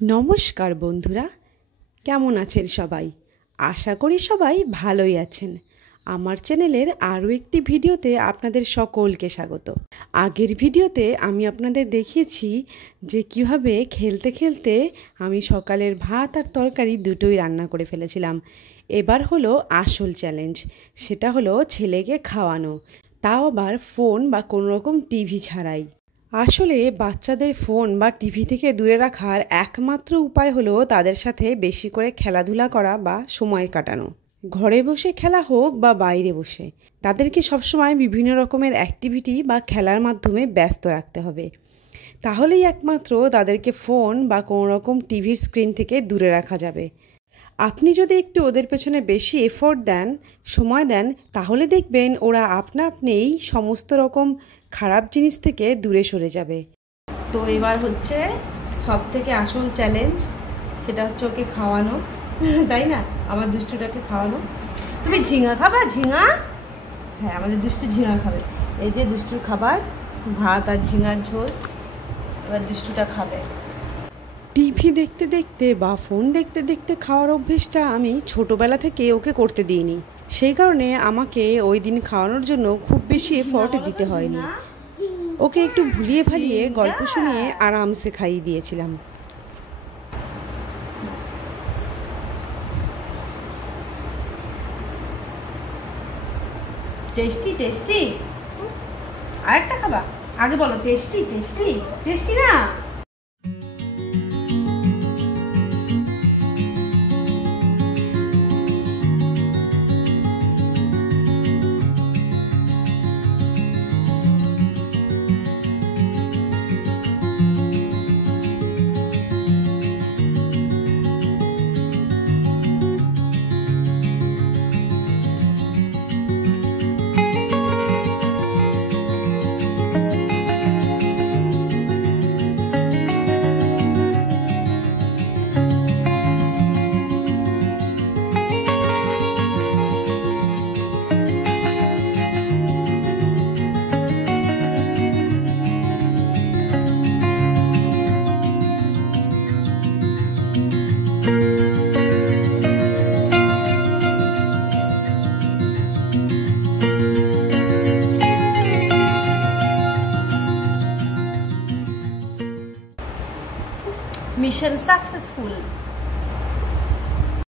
নমস্কার বন্ধুরা, কেমন আছেন সবাই? আশা করি সবাই ভালোই আছেন। আমার চ্যানেলের আরও একটি ভিডিওতে আপনাদের সকলকে স্বাগত। আগের ভিডিওতে আমি আপনাদের দেখিয়েছি যে কিভাবে খেলতে খেলতে আমি সকালের ভাত আর তরকারি দুটোই রান্না করে ফেলেছিলাম। এবার হলো আসল চ্যালেঞ্জ, সেটা হলো ছেলেকে খাওয়ানো, তাও আবার ফোন বা কোনো রকম টিভি ছাড়াই। আসলে বাচ্চাদের ফোন বা টিভি থেকে দূরে রাখার একমাত্র উপায় হলো তাদের সাথে বেশি করে খেলাধুলা করা বা সময় কাটানো। ঘরে বসে খেলা হোক বা বাইরে বসে, তাদেরকে সবসময় বিভিন্ন রকমের অ্যাক্টিভিটি বা খেলার মাধ্যমে ব্যস্ত রাখতে হবে। তাহলেই একমাত্র তাদেরকে ফোন বা কোনো রকম টিভির স্ক্রিন থেকে দূরে রাখা যাবে। আপনি যদি একটু ওদের পেছনে বেশি এফোর্ট দেন, সময় দেন, তাহলে দেখবেন ওরা আপনা আপনিই সমস্ত রকম খারাপ জিনিস থেকে দূরে সরে যাবে। তো এবার হচ্ছে সব থেকে আসল চ্যালেঞ্জ, সেটা হচ্ছে ওকে খাওয়ানো, তাই না? আমার দুষ্টুটাকে খাওয়ানো। তুমি ঝিঙা খাবা? ঝিঙা? হ্যাঁ, আমাদের দুষ্টু ঝিঙা খাবে। এই যে দুষ্টুর খাবার, ভাত আর ঝিঙার ঝোল। এবার দুষ্টুটা খাবে। টিভি দেখতে দেখতে বা ফোন দেখতে দেখতে খাওয়ার অভ্যেসটা আমি ছোটোবেলা থেকে ওকে করতে দিইনি। সেই কারণে আমাকে ওই দিন খাওয়ানোর জন্য খুব বেশি এফোর্ট দিতে হয়নি। ওকে একটু ভুলিয়ে ভালিয়ে গল্প শুনিয়ে আরামসে খাইয়ে দিয়েছিলাম। টেস্টি টেস্টি, আরেকটা খাবা? আগে বলো টেস্টি টেস্টি। টেস্টি না? Mission successful.